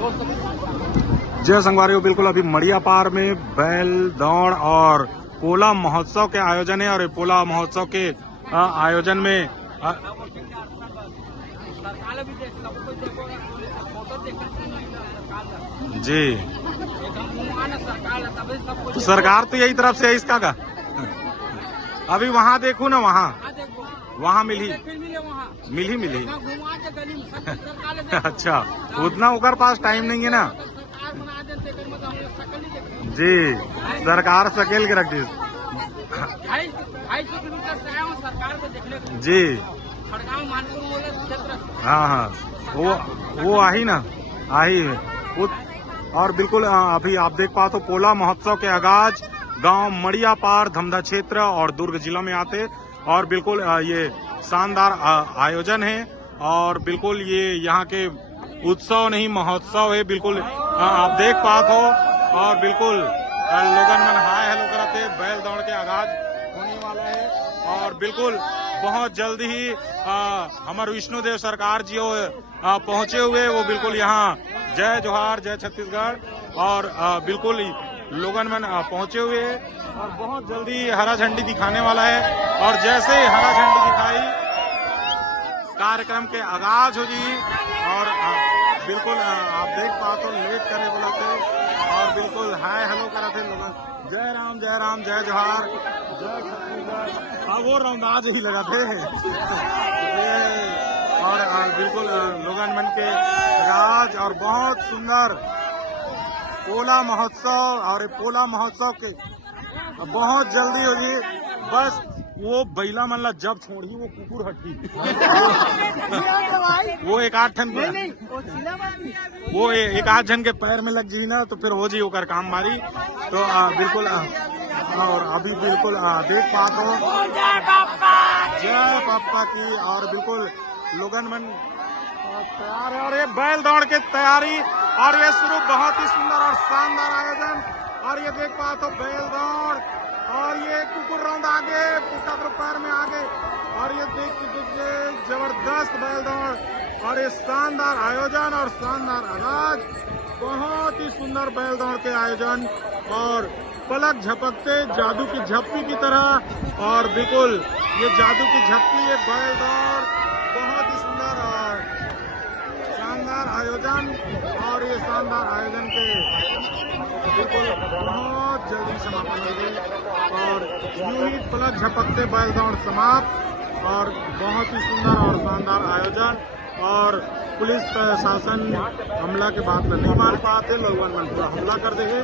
जय संगवारियों, बिल्कुल अभी मड़िया पार में बैल दौड़ और पोला महोत्सव के आयोजन है और पोला महोत्सव के आयोजन में जी तो सरकार तो यही तरफ से है इसका का। अभी वहाँ देखू ना, वहाँ मिली। अच्छा, उतना उनके पास टाइम नहीं है ना जी, सरकार सकेल के रख दी जी। हाँ, वो आई ना आई। और बिल्कुल अभी आप देख पाओ तो पोला महोत्सव के आगाज गांव मड़िया पार धमधा क्षेत्र और दुर्ग जिलों में आते और बिल्कुल ये शानदार आयोजन है और बिल्कुल ये यहाँ के उत्सव नहीं महोत्सव है। बिल्कुल आप देख पाते हो और बिल्कुल लोगन मन हाय हेलो करते, बैल दौड़ के आगाज होने वाला है और बिल्कुल बहुत जल्द ही हमारे विष्णुदेव सरकार जी पहुंचे हुए, वो बिल्कुल यहाँ जय जोहार जय छत्तीसगढ़ और बिल्कुल लोगन मन पहुंचे हुए और बहुत जल्दी हरा झंडी दिखाने वाला है और जैसे ही हरा झंडी दिखाई कार्यक्रम के आगाज हो जी और बिल्कुल आप देख पाते हो लेट करने बोला थे और बिल्कुल हाय हेलो करा थे लोग, जय राम जय जोहार जय छत्तीसगढ़, वो रौंदाज ही लगा थे और बिल्कुल लोगन मन के राज और बहुत सुंदर पोला महोत्सव और पोला महोत्सव के बहुत जल्दी होगी। बस वो बैला मन ला जब छोड़ी वो कुकुर हटी वो एक आध जन के पैर में लग जी ना तो फिर हो जी ओकर काम मारी तो बिल्कुल और अभी बिल्कुल देख पाते हो जय पापा की और बिल्कुल लोगन मन तैयार है और ये बैल दौड़ के तैयारी और ये शुरू बहुत ही सुंदर और शानदार आयोजन और ये देख पाते हो बैल दौड़ और ये कुकुर रौंद आगे पुटक पैर में आगे और ये देखिए जबरदस्त बैल दौड़ और ये शानदार आयोजन और शानदार आगाज, बहुत ही सुंदर बैल दौड़ के आयोजन और पलक झपकते जादू की झप्पी की तरह और बिल्कुल ये जादू की झप्पी ये बैल दौड़ बहुत ही सुंदर और शानदार आयोजन और ये शानदार आयोजन के बिल्कुल बहुत जल्दी समापन हो गई और यूं ही पलक झपकते बैल दौड़ समाप्त और बहुत ही सुंदर और शानदार आयोजन और पुलिस प्रशासन हमला के बाद नहीं मान पाते, लोगों ने हमला कर देंगे।